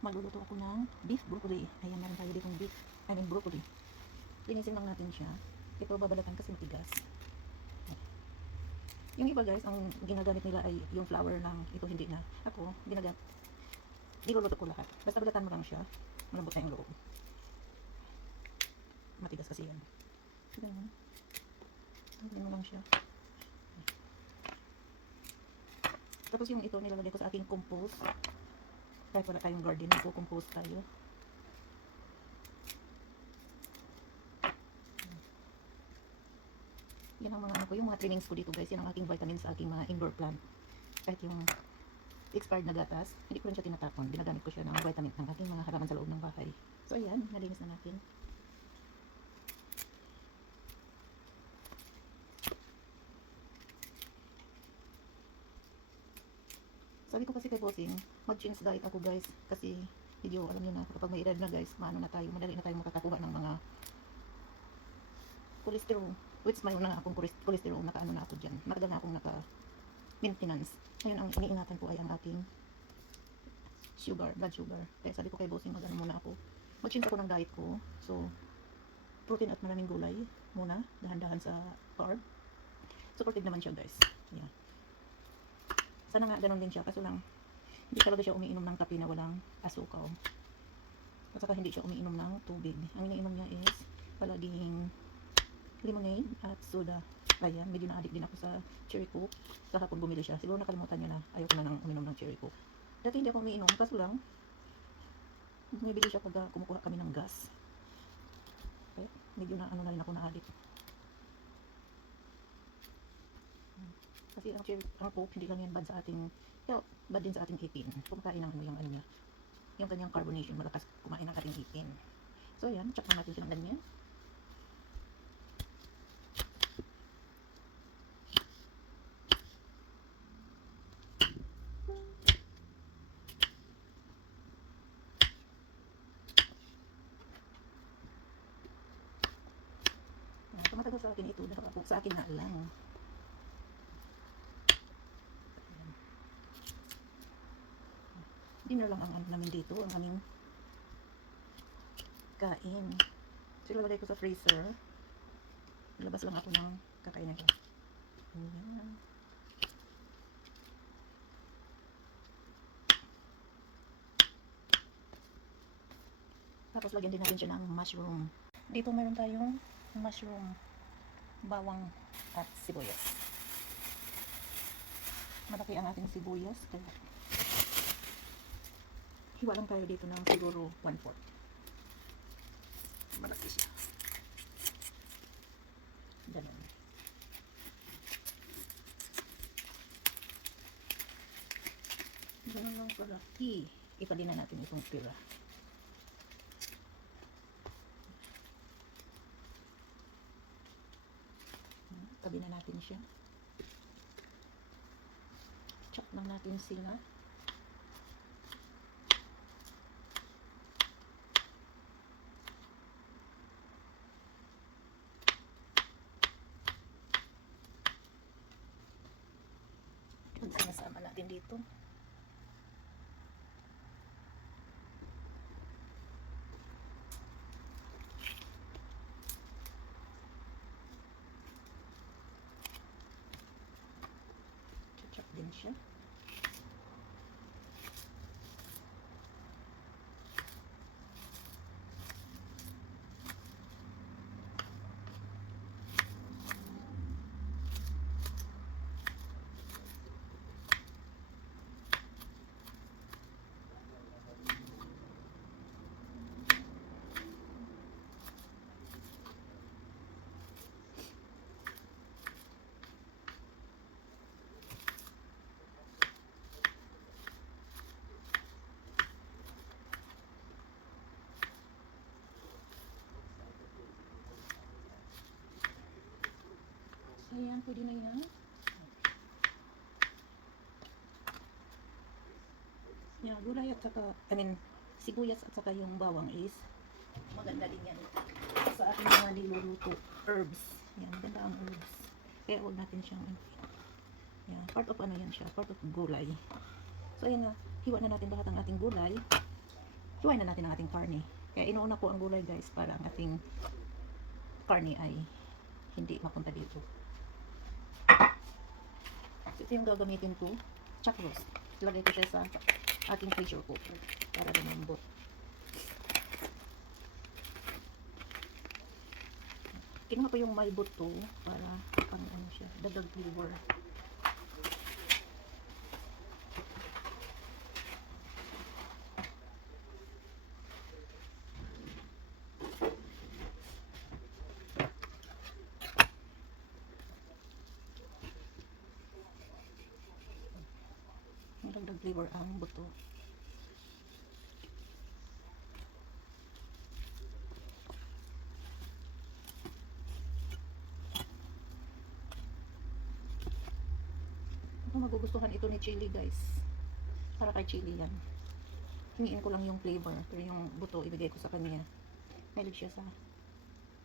magluluto ako ng beef broccoli. Ayan, meron tayo ditong beef, broccoli. Linisin lang natin siya. Ito babalatan kasi matigas. Yung iba guys, ang ginagamit nila ay yung flour lang. Ito hindi na. Ako, niluluto ko lahat. Basta balatan mo lang siya. Malambot na yung loob. Matigas kasi yan. Ganyan. Ganyan mo lang siya. Tapos yung ito nilalagay ko sa aking compost. Kahit wala tayong garden, nagko-compost tayo. Yan ang mga ano ko, yung mga trimmings ko dito guys. Yan ang aking vitamins sa aking mga indoor plant. Kahit yung expired na gatas, hindi ko rin siya tinatapon. Ginagamit ko siya ng vitamin ng aking mga halaman sa loob ng bahay. So ayan, nalinis na natin. Sabi ko kasi kay Bossing, mag-change diet ako guys. Kasi medyo alam niyo na, kapag may edad na guys, maano na tayo, madali na tayo makakakuha ng mga cholesterol. Which mayroon na akong cholesterol, nakaano na ako dyan. Matagal na akong naka-maintenance. Ngayon ang iniingatan ko ay ang aking sugar, blood sugar. Kaya sabi ko kay Bossing, mag-ano muna ako. Mag-change ako ng diet ko. So, protein at maraming gulay muna, dahan-dahan sa carb. Supported naman siya guys. Yeah. Sana nga ganun din siya, kaso lang hindi talaga siya umiinom ng kape na walang asukal. At saka hindi siya umiinom ng tubig. Ang iniinom niya is palaging lemonade at soda. Ayan, medyo na-addict din ako sa cherry coke. Kahapon bumili siya. Siguro nakalimutan niya na ayaw ko na nang uminom ng cherry coke. Dati hindi ako umiinom, kaso lang bumibili siya pag kumukuha kami ng gas. Okay? Medyo na ano na rin ako na-addict. Kasi ang coke, hindi lang yan bad sa ating health, bad din sa ating ipin. Kumakain ng yung ano niya, yung kanyang carbonation, malakas kumain ng ating ipin. So ayan, check natin siya ng ganyan. Tumatagal sa akin ito, dahil sa akin na lang. Dinner lang ang ano namin dito, ang aming kain. So ilalagay ko sa freezer. Ilabas lang ako ng kakainin ko. Ayan. Tapos lagyan din natin siya ng mushroom. Dito meron tayong mushroom, bawang at sibuyas. Malaki ang ating sibuyas, kaya hiwa lang tayo dito ng siguro 1/4. Malaki siya. Ganun. Ganun lang kalaki. Ipadin na natin itong pira. Tabi na natin siya. Chop lang natin sila. Sinasama natin dito. Chop din siya. Ayan, pwede na yan. Yan, gulay at saka, sibuyas at saka yung bawang is maganda din yan sa ating mga niluluto. Herbs. Yan, maganda ang herbs. Kaya huwag natin siyang, yan, part of ano yan siya, part of gulay. So ayan na, hiwa na natin lahat ang ating gulay. Hiwain na natin ang ating karne. Kaya inuuna ko ang gulay guys para ang ating karne ay hindi mapunta dito. So, ito yung gagamitin ko. Chuck roast. Lagay ko siya sa ating pressure cooker para lumambot. Kinuha ko yung may buto para pang ano siya, dagdag flavor. Dagdag flavor ang buto. Magugustuhan ito ni Chili guys. Para kay Chili yan. Hingiin ko lang yung flavor. Pero yung buto ibigay ko sa kanya. Mahilig siya sa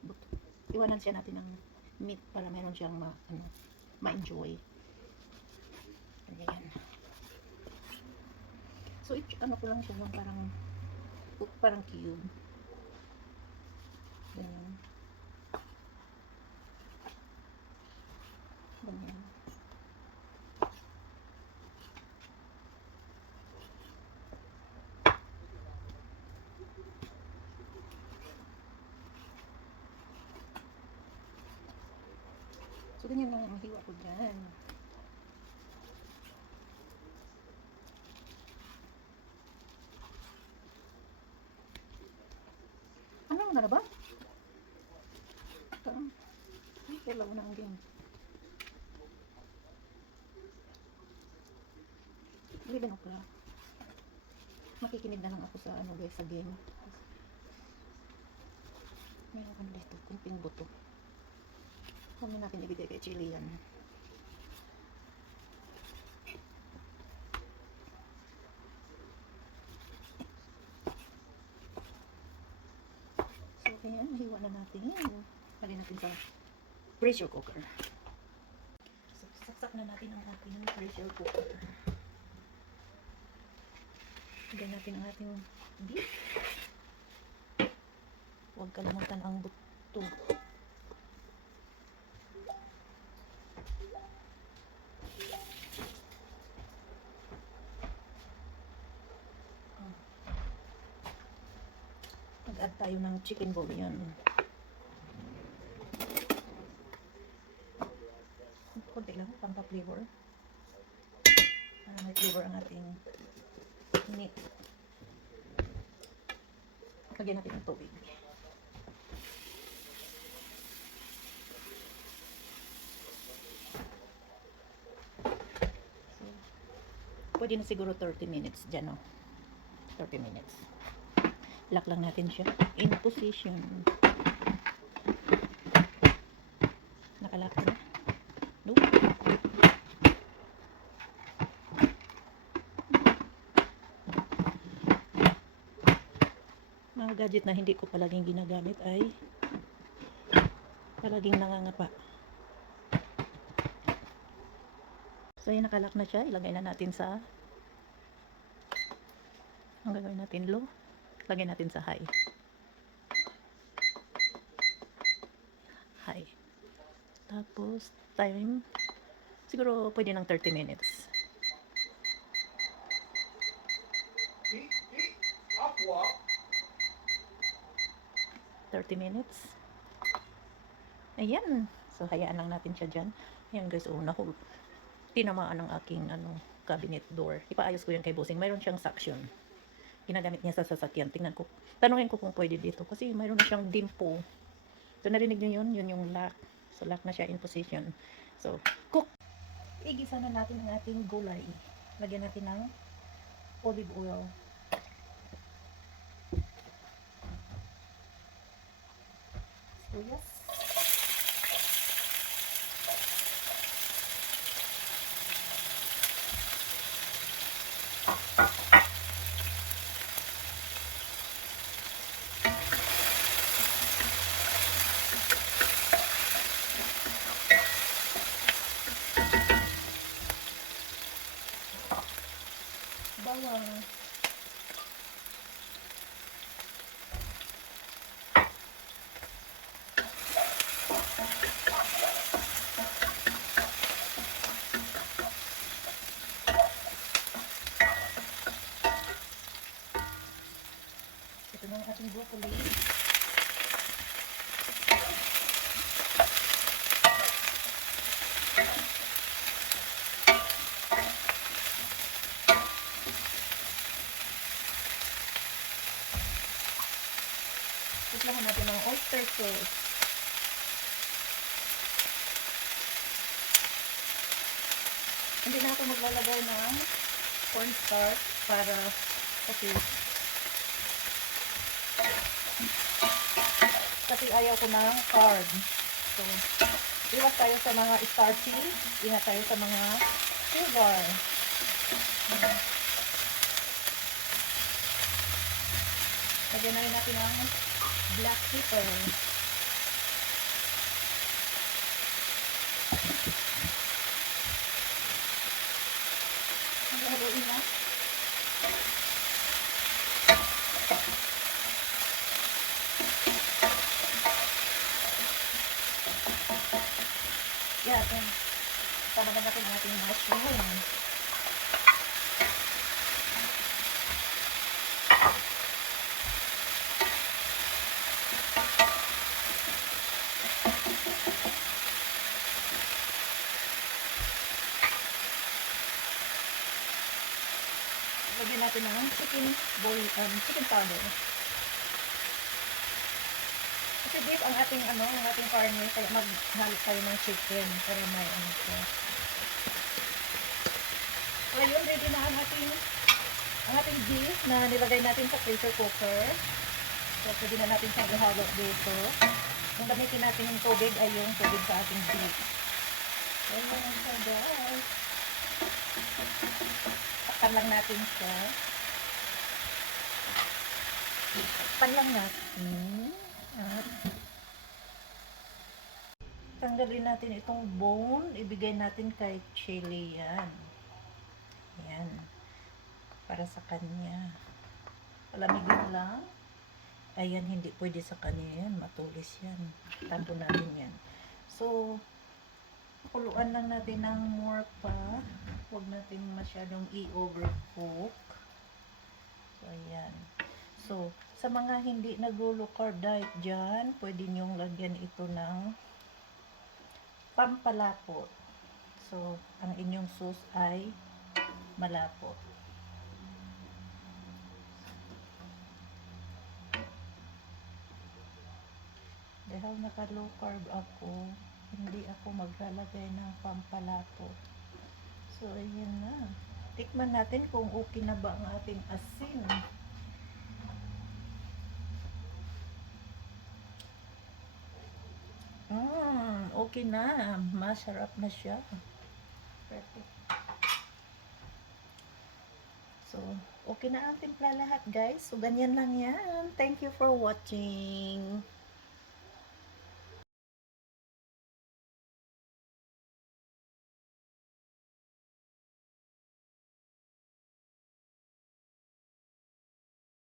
buto. Iwanan siya natin ng meat para meron siyang ma-enjoy. Ayan. So ano ko lang siya yung parang cube. Ganyan. Ganyan. So, ganyan lang ang hiwa ko dyan. Ano na ba? Ay, kailaw na ang game. Liban ako lang. Makikinig na lang ako sa ano guys, sa game. Meron ano dito, kunting buto. Huwag na natin ibigay kay Chili yan. So, ayan, hiwa na natin. Lagyan natin sa pressure cooker. So, saksak na natin ang ating pressure cooker. Lagyan natin ang ating beef. Huwag kalimutan ang buto. Mag-add tayo ng chicken bouillon. Kunti lang, pampa-flavor. Para may flavor ang ating meat. Lagyan natin ng tubig. So, pwede na siguro 30 minutes dyan, no? 30 minutes. Lock lang natin siya in position. Nakalock na. Nope. Mga gadget na hindi ko palaging ginagamit ay palaging nangangapa. So yun, nakalock na siya. Ilagay na natin sa ang gagawin natin low. Lagyan natin sa high. High. Tapos, time, siguro pwede ng 30 minutes. 30 minutes. Ayan. So, hayaan lang natin siya dyan. Ayan guys, tinamaan ang aking cabinet door. Ipaayos ko yan kay Bossing. Mayroon siyang suction. Ginagamit niya sa sasakyan. Tingnan ko. Tanungin ko kung pwede dito. Kasi mayroon na siyang dimpo. So, narinig niyo yun? Yun yung lock. So, lock na siya in position. So, cook. Igisa na natin ang ating gulay. Lagyan natin ng olive oil. So, yes. Bawang. natin ang ating broccoli. Islahan natin ang oyster sauce. Hindi na ako maglalagay ng cornstarch para kasi ayaw ko ng carb. So, iwas tayo sa mga starchy, ingat tayo sa mga sugar. Lagyan na rin natin ang black pepper. Haluin na. Yan. Tamagan natin ang ating mushroom. Lagyan natin ng chicken powder. Kasi beef ang ating karne, kaya maghalo tayo ng chicken para may ito. Ngayon, ready na ang ating beef na nilagay natin sa pressure cooker. So, pwede na natin siyang ihalo dito. Yung gamitin natin yung tubig ay yung tubig sa ating beef. Ayan siya, guys. Takpan lang natin siya. Takpan lang natin. At tanggalin natin itong bone. Ibigay natin kay Chili yan. Yan. Para sa kanya. Palamigin lang. Ayan, hindi pwede sa kanya yan. Matulis yan. Tampo natin yan. So, kuluan lang natin ng more pa. Huwag natin masyadong i-overcook. So, ayan. So, sa mga hindi nag-low carb diet dyan, pwede nyong lagyan ito ng pampalapot. So, ang inyong sauce ay malapot. Dahil naka-low carb ako, hindi ako maglalagay ng pampalapot. So, ayan na. Tikman natin kung okay na ba ang ating asin. Okay na. Masarap na siya. Perfect. So, okay na ang timpla lahat, guys. So, ganyan lang yan. Thank you for watching.